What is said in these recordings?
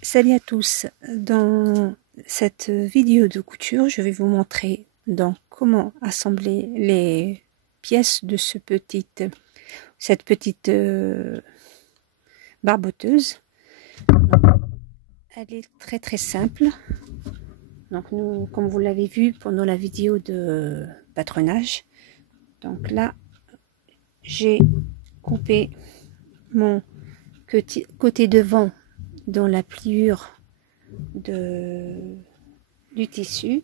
Salut à tous, dans cette vidéo de couture, je vais vous montrer donc comment assembler les pièces de cette petite barboteuse. Elle est très simple. Donc nous, comme vous l'avez vu pendant la vidéo de patronage, donc là j'ai coupé mon côté devant dans la pliure du tissu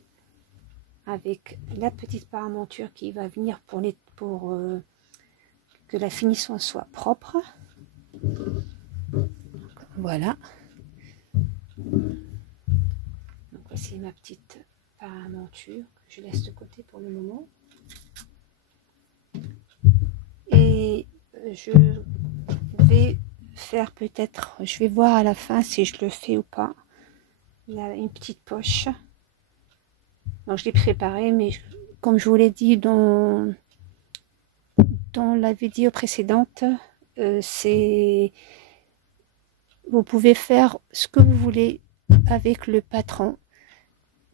avec la petite paramonture qui va venir pour que la finition soit propre. Voilà. Donc voici ma petite paramonture que je laisse de côté pour le moment. Et je vais faire peut-être, je vais voir à la fin si je le fais ou pas. Il y a une petite poche. Donc je l'ai préparé, mais comme je vous l'ai dit dans la vidéo précédente, vous pouvez faire ce que vous voulez avec le patron.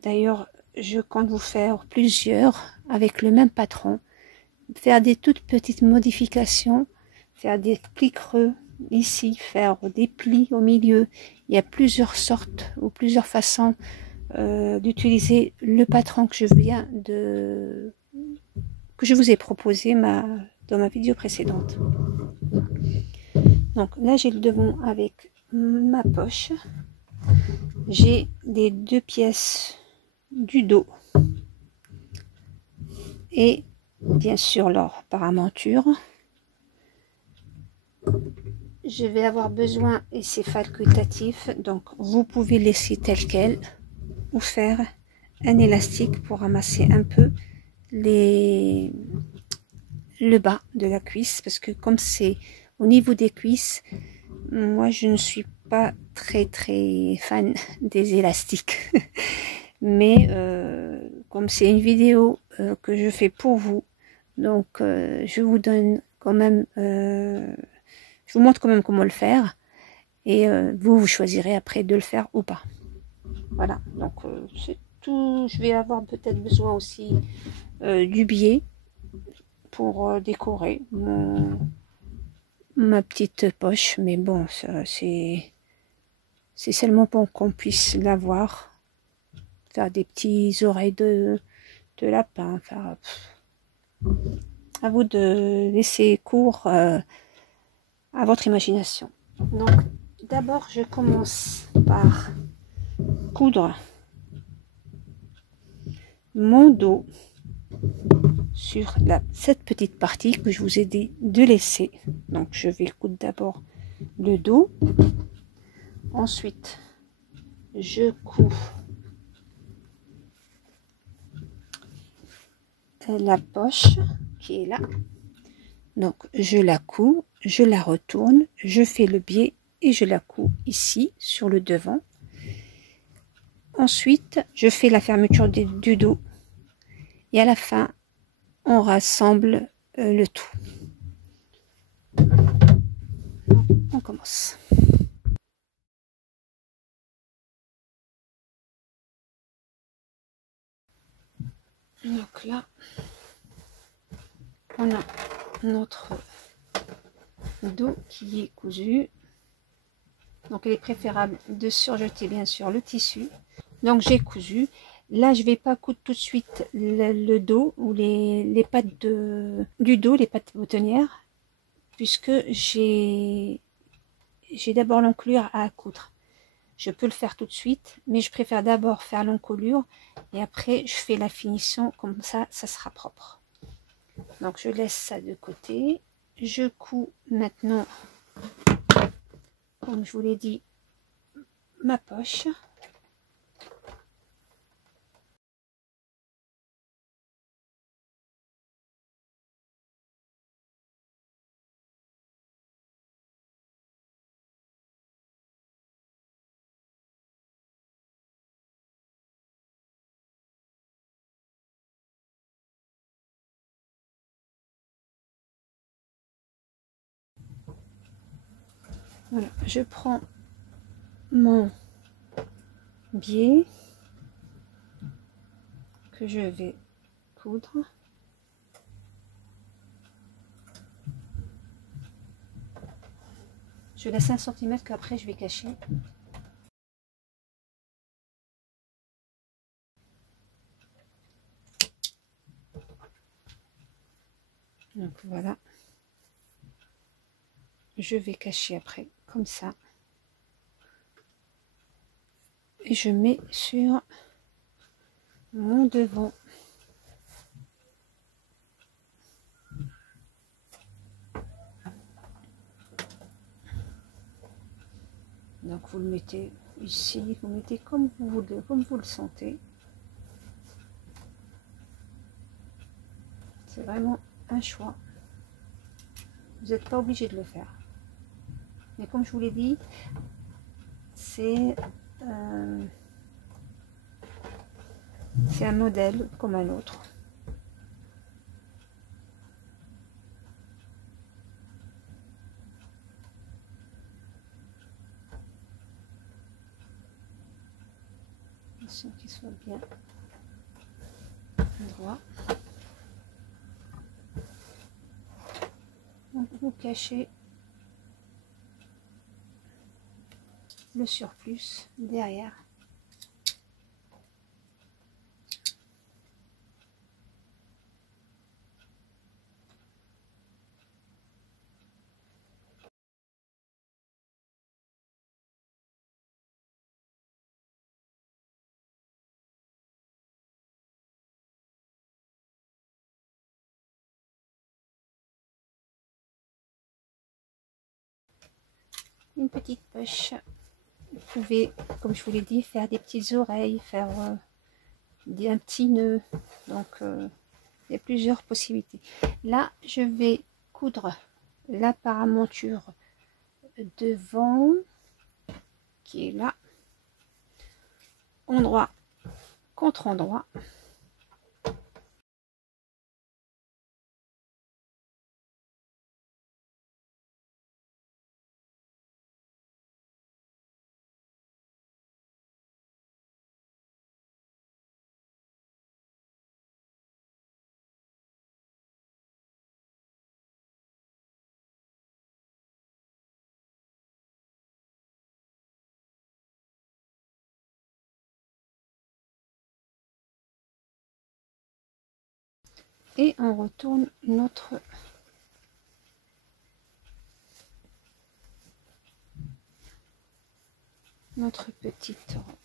D'ailleurs, je compte vous faire plusieurs avec le même patron, faire des toutes petites modifications, faire des plis creux ici, faire des plis au milieu. Il y a plusieurs sortes ou plusieurs façons d'utiliser le patron que je vous ai proposé dans ma vidéo précédente. Donc là j'ai le devant avec ma poche, j'ai les deux pièces du dos et bien sûr leur paramonture. Je vais avoir besoin, et c'est facultatif, donc vous pouvez laisser tel quel ou faire un élastique pour ramasser un peu le bas de la cuisse, parce que comme c'est au niveau des cuisses, moi je ne suis pas très fan des élastiques. Mais comme c'est une vidéo que je fais pour vous, donc je vous donne quand même, je vous montre quand même comment le faire, et vous choisirez après de le faire ou pas. Voilà, donc c'est tout. Je vais avoir peut-être besoin aussi du biais pour décorer ma petite poche, mais bon, c'est seulement pour qu'on puisse la voir, faire des petits oreilles de lapin, faire, à vous de laisser cours à votre imagination. Donc d'abord je commence par coudre mon dos sur cette petite partie que je vous ai dit de laisser. Donc je vais coudre d'abord le dos, ensuite je couds la poche qui est là, donc je la couds, je la retourne, je fais le biais et je la couds ici sur le devant. Ensuite je fais la fermeture du dos et à la fin on rassemble le tout. On commence. Donc là on a notre dos qui est cousu. Donc il est préférable de surjeter bien sûr le tissu. Donc j'ai cousu. Là je vais pas coudre tout de suite le dos ou les pattes du dos, les pattes boutonnières, puisque j'ai d'abord l'encolure à coudre. Je peux le faire tout de suite, mais je préfère d'abord faire l'encolure et après je fais la finition, comme ça ça sera propre. Donc je laisse ça de côté. Je couds maintenant, comme je vous l'ai dit, ma poche. Voilà, je prends mon biais que je vais coudre. Je laisse 1 cm qu'après je vais cacher. Donc voilà. Je vais cacher après comme ça. Et je mets sur mon devant. Donc vous le mettez ici, vous mettez comme vous voulez, comme vous le sentez. C'est vraiment un choix. Vous n'êtes pas obligé de le faire. Mais comme je vous l'ai dit, c'est un modèle comme un autre. Attention qu'il soit bien droit. Donc vous cachez le surplus derrière. Une petite poche. Vous pouvez, comme je vous l'ai dit, faire des petites oreilles, faire un petit nœud. Donc, il y a plusieurs possibilités. Là, je vais coudre la paramonture devant, qui est là, endroit contre endroit. Et on retourne notre petite robe.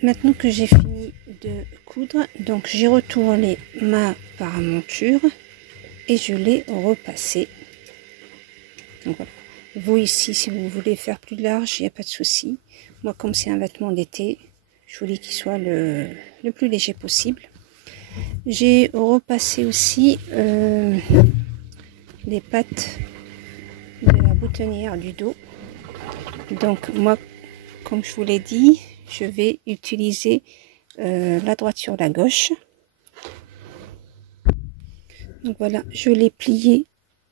Maintenant que j'ai fini de coudre, donc j'ai retourné ma paramonture et je l'ai repassée. Donc voilà. Vous ici, si vous voulez faire plus large, il n'y a pas de souci. Moi, comme c'est un vêtement d'été, je voulais qu'il soit le plus léger possible. J'ai repassé aussi les pattes de la boutonnière du dos. Donc moi, comme je vous l'ai dit, je vais utiliser la droite sur la gauche. Donc voilà, je l'ai plié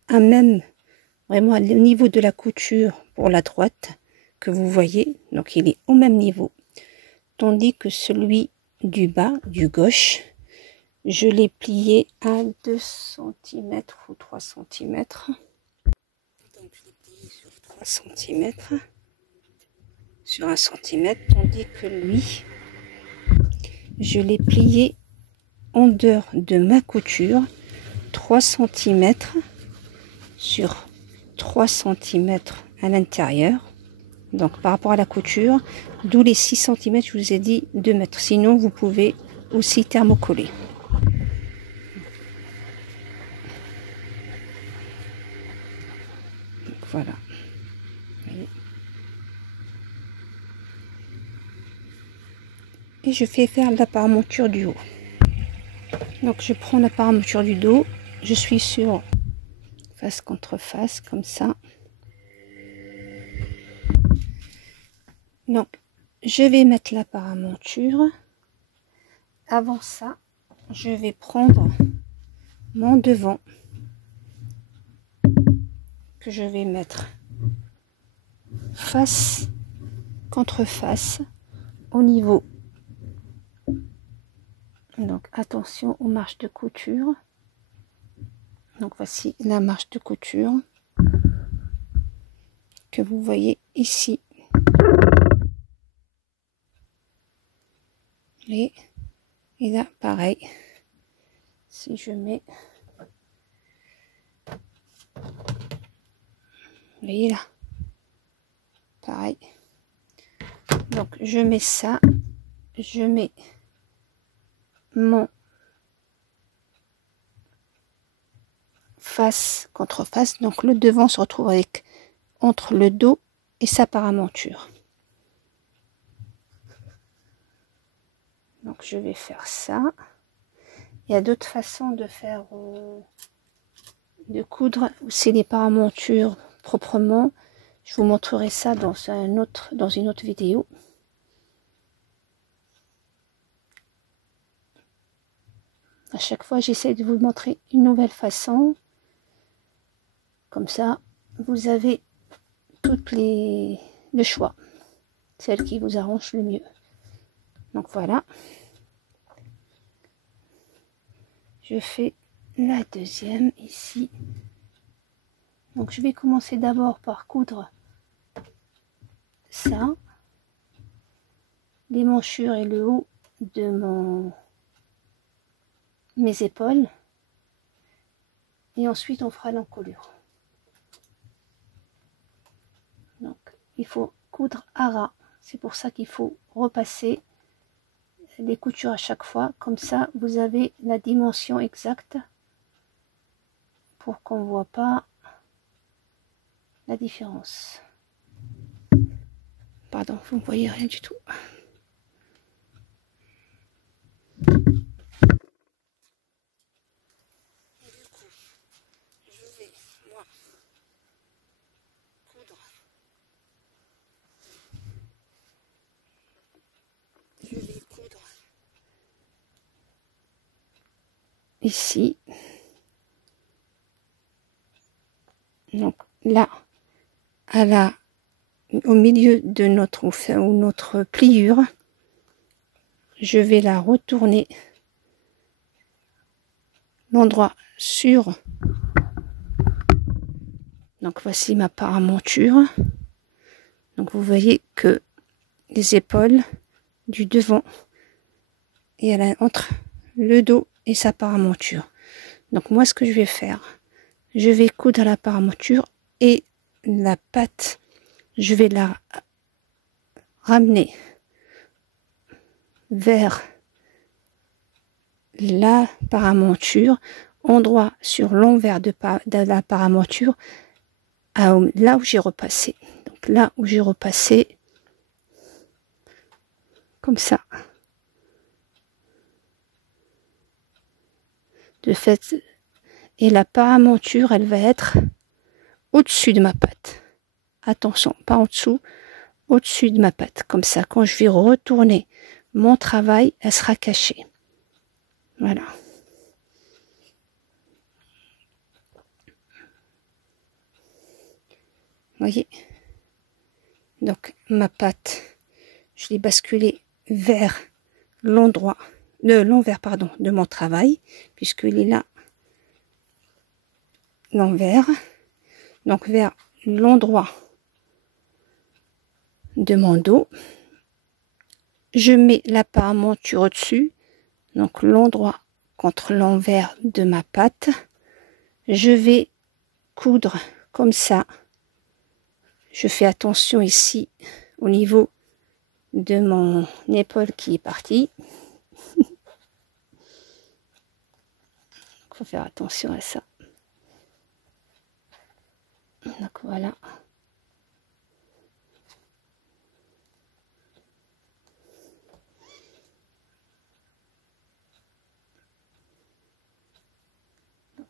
à même, vraiment au niveau de la couture pour la droite que vous voyez. Donc il est au même niveau. Tandis que celui du bas, du gauche, je l'ai plié à 2 cm ou 3 cm. Donc je l'ai plié sur 3 cm. Sur 1 cm, tandis que lui, je l'ai plié en dehors de ma couture 3 cm sur 3 cm à l'intérieur. Donc par rapport à la couture, d'où les 6 cm, je vous ai dit 2 mètres. Sinon, vous pouvez aussi thermocoller. Donc, voilà. Et je fais faire la paramonture du haut. Donc je prends la paramonture du dos, je suis sur face contre face comme ça. Donc je vais mettre la paramonture. Avant ça, je vais prendre mon devant que je vais mettre face contre face au niveau. Donc attention aux marches de couture. Donc voici la marche de couture que vous voyez ici. Et là pareil, si je mets, vous voyez là, pareil. Donc je mets ça, je mets mon face contre face, donc le devant se retrouve avec entre le dos et sa paramonture. Donc je vais faire ça. Il y a d'autres façons de faire de coudre aussi les paramontures proprement. Je vous montrerai ça dans une autre vidéo. À chaque fois, j'essaie de vous montrer une nouvelle façon. Comme ça, vous avez le choix, celle qui vous arrange le mieux. Donc voilà, je fais la deuxième ici. Donc je vais commencer d'abord par coudre ça, les manchures et le haut de mes épaules, et ensuite on fera l'encolure. Donc il faut coudre à ras, c'est pour ça qu'il faut repasser les coutures à chaque fois, comme ça vous avez la dimension exacte pour qu'on ne voit pas la différence. Pardon, vous ne voyez rien du tout. Je vais coudre ici. Donc là, au milieu de notre pliure, je vais la retourner l'endroit sur. Donc voici ma paramonture. Donc vous voyez que les épaules du devant et entre le dos et sa paramonture. Donc moi ce que je vais faire, je vais coudre la paramonture et la patte, je vais la ramener vers la paramonture, endroit sur l'envers de la paramonture, là où j'ai repassé. Donc là où j'ai repassé, comme ça. De fait, et la paramonture, elle va être au-dessus de ma patte. Attention, pas en dessous, au-dessus de ma patte. Comme ça, quand je vais retourner mon travail, elle sera cachée. Voilà. Voyez. Donc ma patte, je l'ai basculée vers l'endroit, l'envers pardon, de mon travail, puisqu'il est là, l'envers. Donc vers l'endroit de mon dos. Je mets la paramonture au-dessus, donc l'endroit contre l'envers de ma patte. Je vais coudre comme ça. Je fais attention ici au niveau de mon épaule qui est partie. Il faut faire attention à ça. Donc voilà.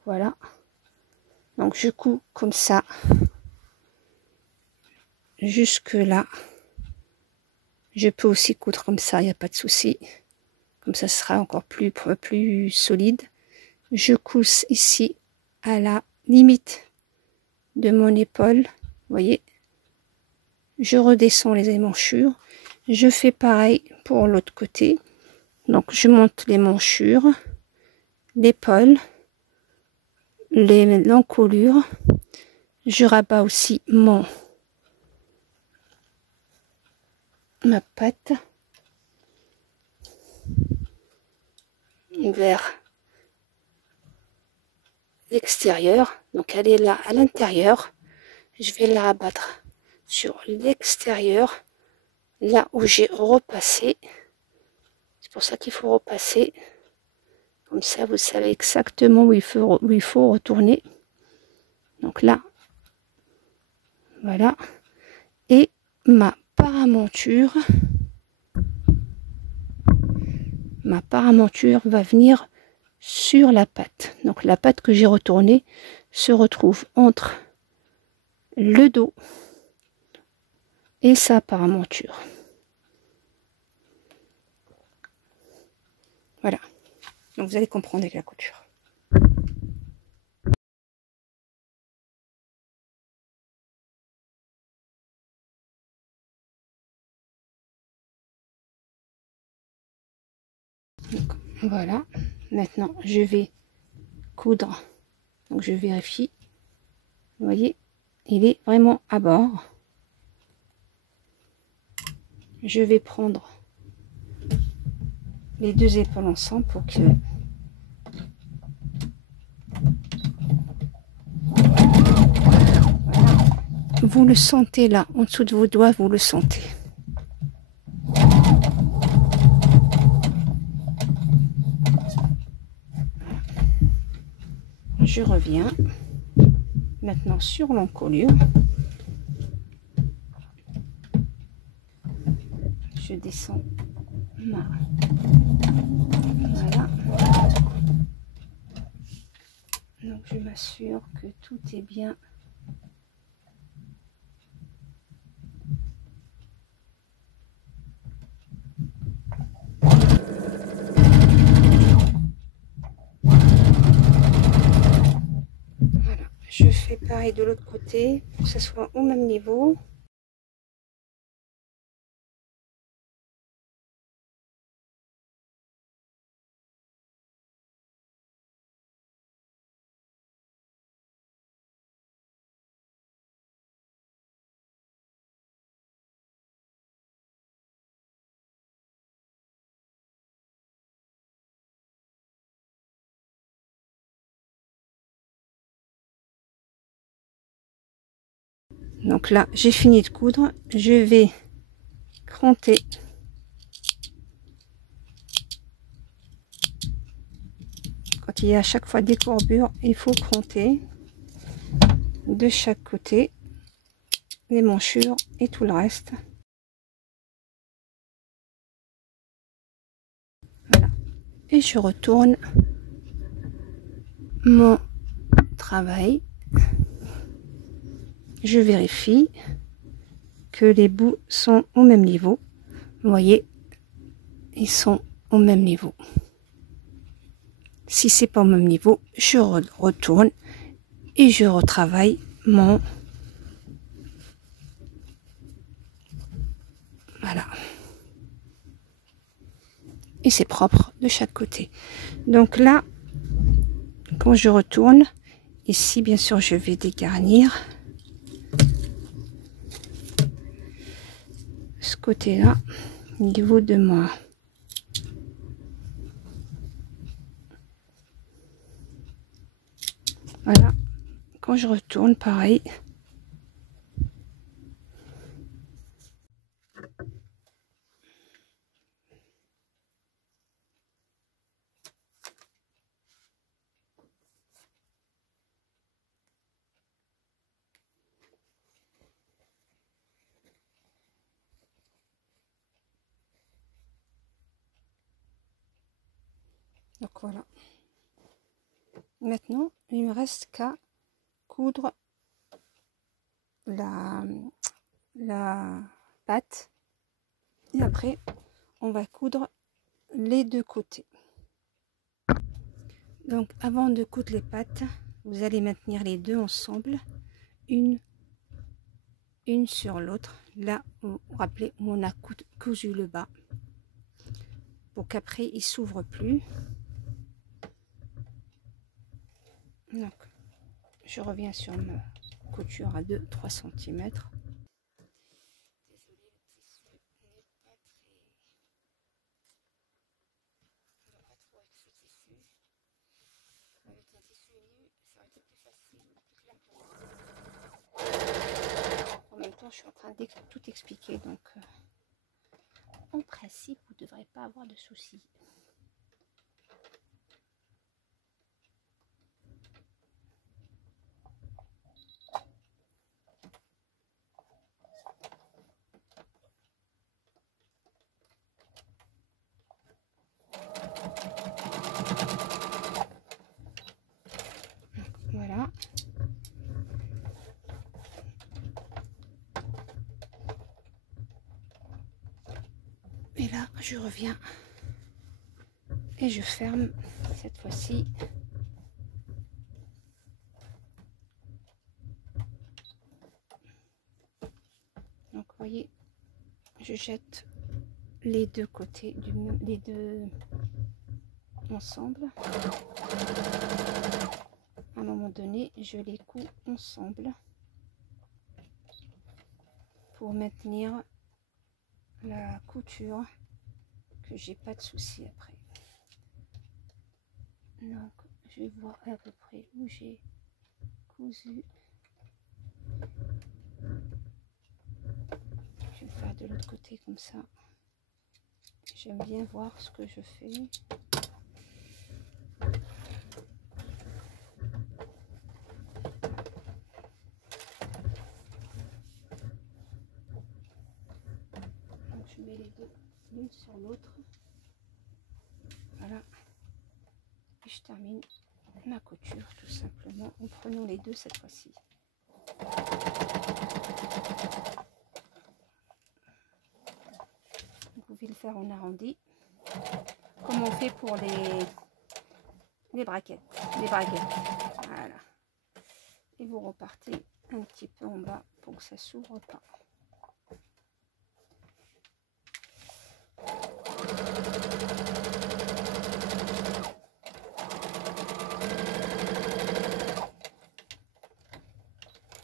voilà. Donc je couds comme ça jusque là. Je peux aussi coudre comme ça, il n'y a pas de souci. Comme ça, ce sera encore plus solide. Je couds ici à la limite de mon épaule. Vous voyez, je redescends les émanchures. Je fais pareil pour l'autre côté. Donc je monte les manchures, l'épaule, l'encolure. Je rabats aussi ma patte vers l'extérieur. Donc elle est là à l'intérieur. Je vais la rabattre sur l'extérieur, là où j'ai repassé. C'est pour ça qu'il faut repasser. Comme ça, vous savez exactement où il faut retourner. Donc là, voilà. Et ma paramonture va venir sur la patte. Donc la patte que j'ai retournée se retrouve entre le dos et sa paramonture. Voilà. Donc vous allez comprendre avec la couture. Donc, voilà. Maintenant, je vais coudre. Donc je vérifie. Vous voyez, il est vraiment à bord. Je vais prendre les deux épaules ensemble pour que voilà. Vous le sentez là, en dessous de vos doigts, vous le sentez. Je reviens maintenant sur l'encolure. Je descends voilà. Donc je m'assure que tout est bien. Voilà. Je fais pareil de l'autre côté pour que ça soit au même niveau. Donc là, j'ai fini de coudre. Je vais cranter. Quand il y a à chaque fois des courbures, il faut cranter de chaque côté les manchures et tout le reste. Voilà. Et je retourne mon travail. Je vérifie que les bouts sont au même niveau. Vous voyez, ils sont au même niveau. Si c'est pas au même niveau, je retourne et je retravaille mon... Voilà. Et c'est propre de chaque côté. Donc là, quand je retourne, ici, bien sûr, je vais dégarnir ce côté-là, au niveau de moi. Voilà. Quand je retourne, pareil. Donc voilà. Maintenant, il me reste qu'à coudre la pâte et après on va coudre les deux côtés. Donc avant de coudre les pattes, vous allez maintenir les deux ensemble, une sur l'autre, là où, vous rappelez, où on a cousu le bas, pour qu'après il s'ouvre plus. Donc je reviens sur ma couture à 2-3 cm. Désolée, le tissu n'est pas très... On ne va pas trop avec ce tissu. Avec un tissu nu, ça aurait été plus facile, plus clair pour moi. En même temps, je suis en train de tout expliquer, donc en principe, vous ne devrez pas avoir de soucis. Voilà. Et là, je reviens et je ferme cette fois-ci. Donc, vous voyez, je jette les deux côtés, les deux ensemble. À un moment donné, je les couds ensemble pour maintenir la couture, que j'ai pas de souci après. Donc je vais voir à peu près où j'ai cousu. Je vais faire de l'autre côté comme ça. J'aime bien voir ce que je fais. Donc je mets les deux l'une sur l'autre. Voilà. Et je termine ma couture tout simplement en prenant les deux cette fois-ci. Vous pouvez le faire en arrondi, comme on fait pour les braquettes. Voilà. Et vous repartez un petit peu en bas pour que ça s'ouvre pas.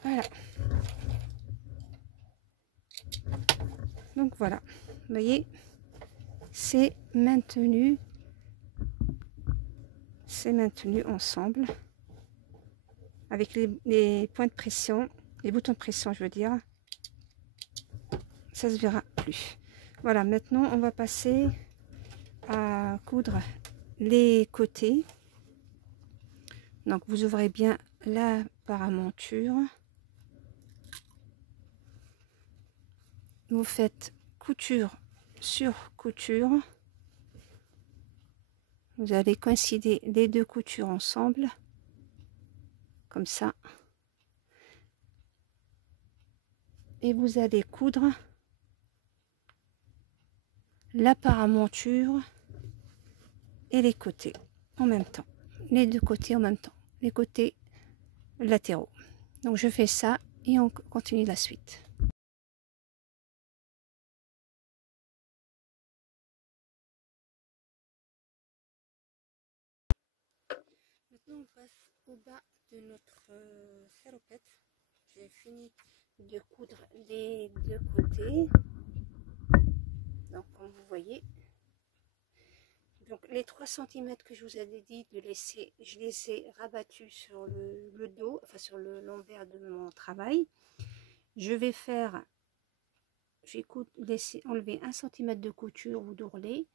Voilà. Donc voilà, vous voyez, c'est maintenu ensemble avec les points de pression, les boutons de pression, je veux dire. Ça se verra plus. Voilà, maintenant on va passer à coudre les côtés. Donc vous ouvrez bien la paramonture. Vous faites couture sur couture. Vous allez coïncider les deux coutures ensemble, comme ça. Et vous allez coudre la paramonture et les côtés en même temps. Les deux côtés en même temps. Les côtés latéraux. Donc je fais ça et on continue la suite. Maintenant on passe au bas de notre salopette. J'ai fini de coudre les deux côtés. Donc comme vous voyez, donc les 3 cm que je vous avais dit de laisser, je les ai rabattus sur le dos, enfin sur le l'envers de mon travail. Je vais faire, j'ai laissé enlever 1 cm de couture ou d'ourlet.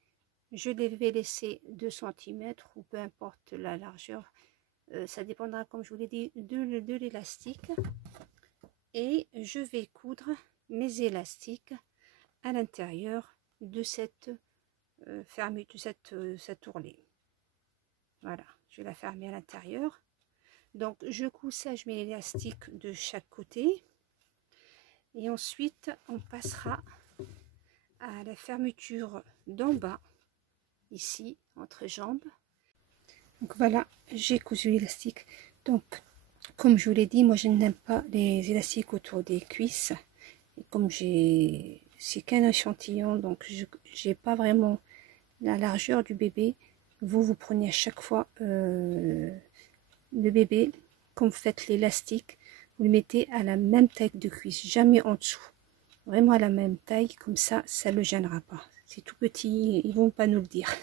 Je vais laisser 2 cm ou peu importe la largeur. Ça dépendra, comme je vous l'ai dit, de l'élastique. Et je vais coudre mes élastiques à l'intérieur de cette fermeture, de cet ourlet. Voilà, je vais la fermer à l'intérieur. Donc je couds ça, je mets l'élastique de chaque côté. Et ensuite, on passera à la fermeture d'en bas, ici, entre jambes. Donc voilà, j'ai cousu l'élastique. Donc, comme je vous l'ai dit, moi je n'aime pas les élastiques autour des cuisses. Et comme c'est qu'un échantillon, donc j'ai pas vraiment la largeur du bébé. Vous prenez à chaque fois le bébé, comme vous faites l'élastique, vous le mettez à la même taille de cuisse, jamais en dessous. Vraiment à la même taille, comme ça ne le gênera pas. C'est tout petit, ils vont pas nous le dire.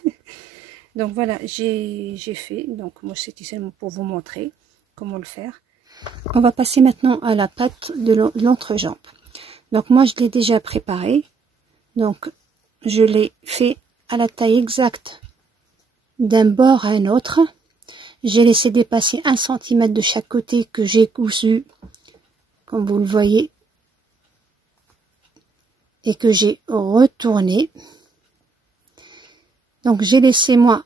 Donc voilà, j'ai fait. Donc moi c'était seulement pour vous montrer comment le faire. On va passer maintenant à la patte de l'entrejambe. Donc moi je l'ai déjà préparé. Donc je l'ai fait à la taille exacte d'un bord à un autre. J'ai laissé dépasser 1 cm de chaque côté que j'ai cousu, comme vous le voyez, et que j'ai retourné. Donc j'ai laissé moi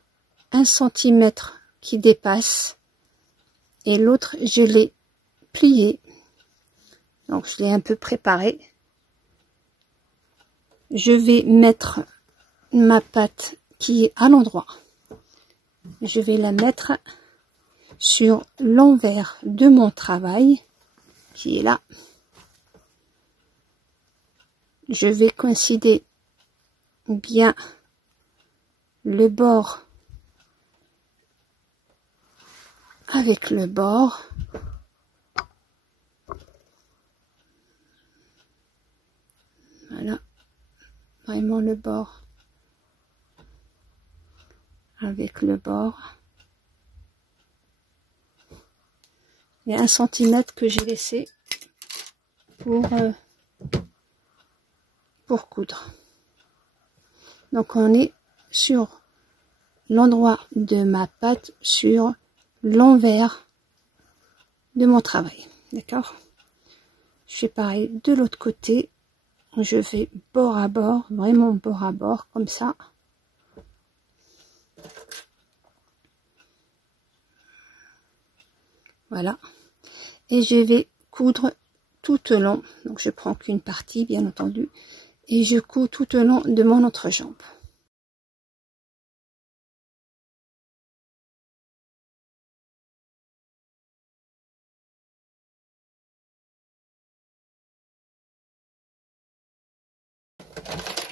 1 cm qui dépasse et l'autre je l'ai plié. Donc je l'ai un peu préparé. Je vais mettre ma patte qui est à l'endroit. Je vais la mettre sur l'envers de mon travail qui est là. Je vais coïncider bien le bord avec le bord. Voilà, vraiment le bord avec le bord. Il y a 1 cm que j'ai laissé pour coudre. Donc on est sur l'endroit de ma patte, sur l'envers de mon travail. D'accord? Je fais pareil de l'autre côté. Je fais bord à bord, vraiment bord à bord, comme ça. Voilà. Et je vais coudre tout au long. Donc je prends qu'une partie, bien entendu. Et je couds tout au long de mon entrejambe.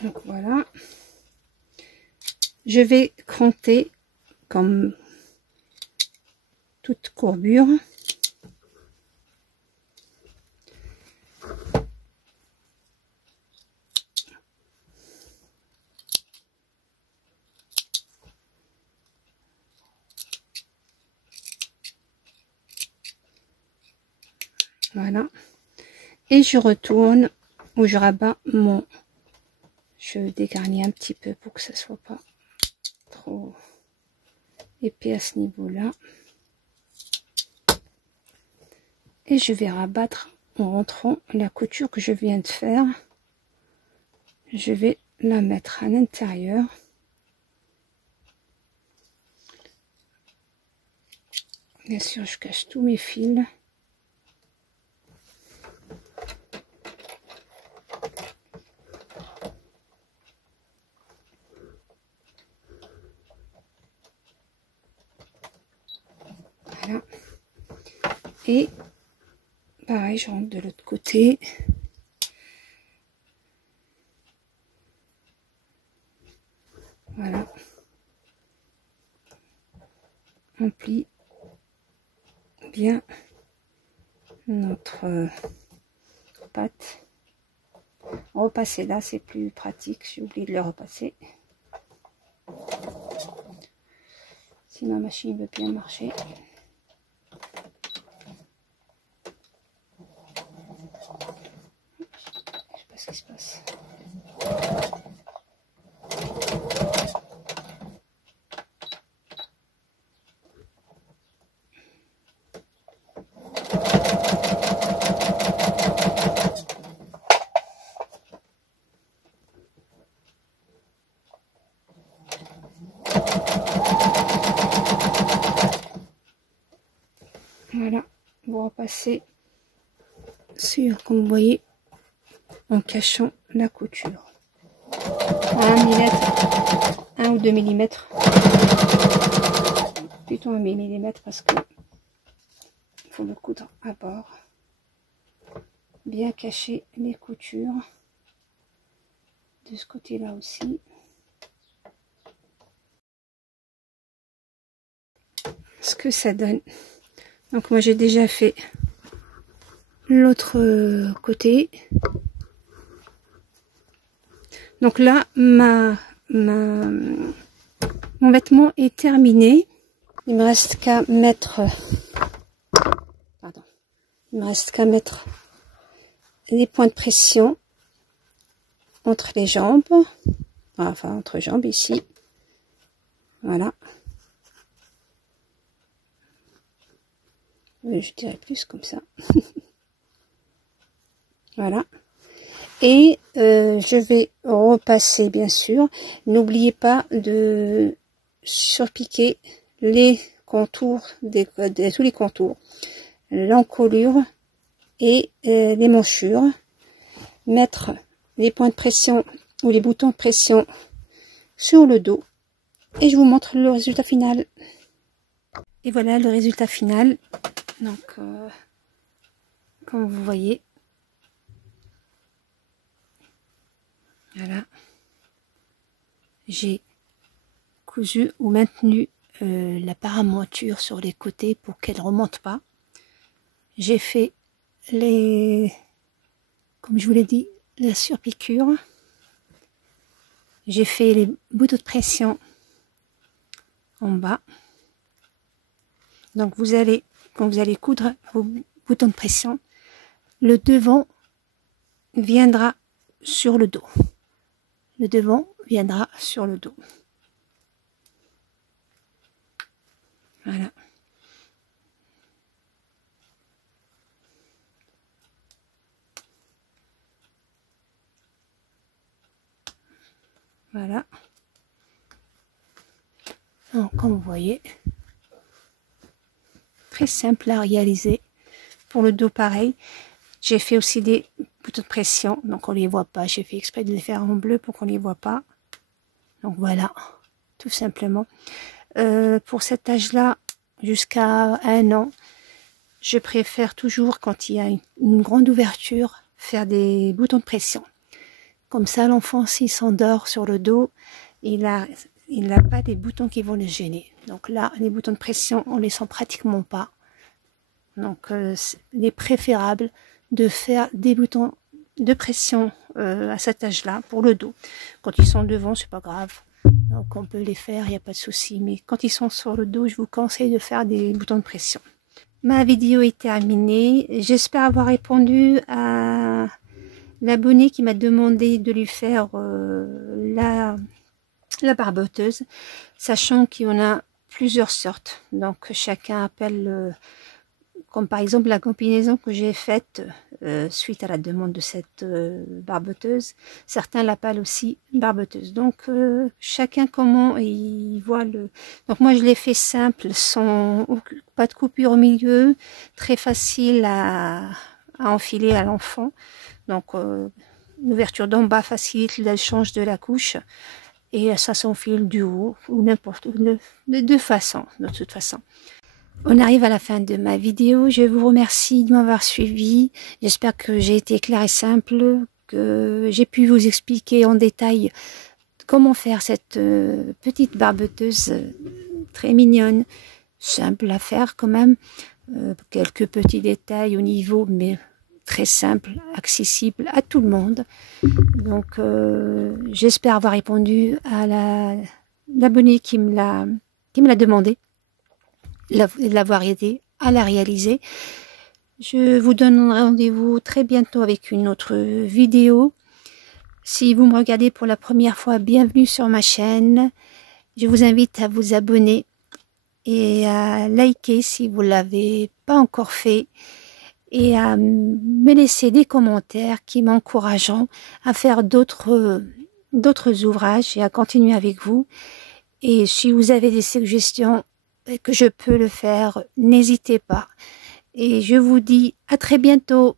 Donc voilà. Je vais compter comme toute courbure. Voilà. Et je retourne ou je rabats mon... Je dégarnis un petit peu pour que ça soit pas trop épais à ce niveau-là. Et je vais rabattre en rentrant la couture que je viens de faire. Je vais la mettre à l'intérieur. Bien sûr, je cache tous mes fils. Voilà. Et pareil, je rentre de l'autre côté. Voilà. On plie bien notre patte. Repasser là, c'est plus pratique. J'ai oublié de le repasser. Si ma machine veut bien marcher. Je sais pas ce qui se passe. Voilà, vous repassez sur, comme vous voyez, en cachant la couture. 1 mm, 1 ou 2 mm, plutôt 1 mm parce que il faut le coudre à bord. Bien cacher les coutures de ce côté-là aussi. Ce que ça donne. Donc moi j'ai déjà fait l'autre côté. Donc là mon vêtement est terminé. Il me reste qu'à mettre les points de pression entre les jambes, enfin entre jambes ici. Voilà. Je dirais plus comme ça. Voilà. Et je vais repasser, bien sûr. N'oubliez pas de surpiquer les contours de tous les contours, l'encolure et les manchures. Mettre les points de pression ou les boutons de pression sur le dos. Et je vous montre le résultat final. Et voilà le résultat final. Donc, comme vous voyez, voilà, j'ai cousu ou maintenu la paramoiture sur les côtés pour qu'elle ne remonte pas. J'ai fait comme je vous l'ai dit, la surpiqûre. J'ai fait les boutons de pression en bas. Donc quand vous allez coudre vos boutons de pression, le devant viendra sur le dos. Le devant viendra sur le dos. Voilà. Voilà. Donc, comme vous voyez, très simple à réaliser. Pour le dos, pareil. J'ai fait aussi des boutons de pression, donc on les voit pas. J'ai fait exprès de les faire en bleu pour qu'on les voit pas. Donc voilà, tout simplement. Pour cet âge-là, jusqu'à 1 an, je préfère toujours, quand il y a une grande ouverture, faire des boutons de pression. Comme ça, l'enfant, s'il s'endort sur le dos, il n'a pas des boutons qui vont le gêner. Donc là, les boutons de pression, on les sent pratiquement pas. Donc, il est préférable de faire des boutons de pression à cet âge-là pour le dos. Quand ils sont devant, c'est pas grave. Donc, on peut les faire, il n'y a pas de souci. Mais quand ils sont sur le dos, je vous conseille de faire des boutons de pression. Ma vidéo est terminée. J'espère avoir répondu à l'abonné qui m'a demandé de lui faire la barboteuse, sachant qu'il y en a plusieurs sortes. Donc chacun appelle, comme par exemple la combinaison que j'ai faite suite à la demande de cette barboteuse. Certains l'appellent aussi barboteuse. Donc chacun comment il voit le... Donc moi je l'ai fait simple, sans pas de coupure au milieu, très facile à enfiler à l'enfant. Donc, l'ouverture d'en bas facilite l'échange de la couche et ça s'enfile du haut ou n'importe de deux façons, de toute façon. On arrive à la fin de ma vidéo. Je vous remercie de m'avoir suivi. J'espère que j'ai été claire et simple, que j'ai pu vous expliquer en détail comment faire cette petite barboteuse très mignonne, simple à faire quand même. Quelques petits détails au niveau, mais très simple, accessible à tout le monde. Donc, j'espère avoir répondu à l'abonné qui me l'a demandé, l'avoir aidé à la réaliser. Je vous donne rendez-vous très bientôt avec une autre vidéo. Si vous me regardez pour la première fois, bienvenue sur ma chaîne. Je vous invite à vous abonner et à liker si vous ne l'avez pas encore fait, et à me laisser des commentaires qui m'encourageront à faire d'autres ouvrages et à continuer avec vous. Et si vous avez des suggestions que je peux le faire, n'hésitez pas. et je vous dis à très bientôt.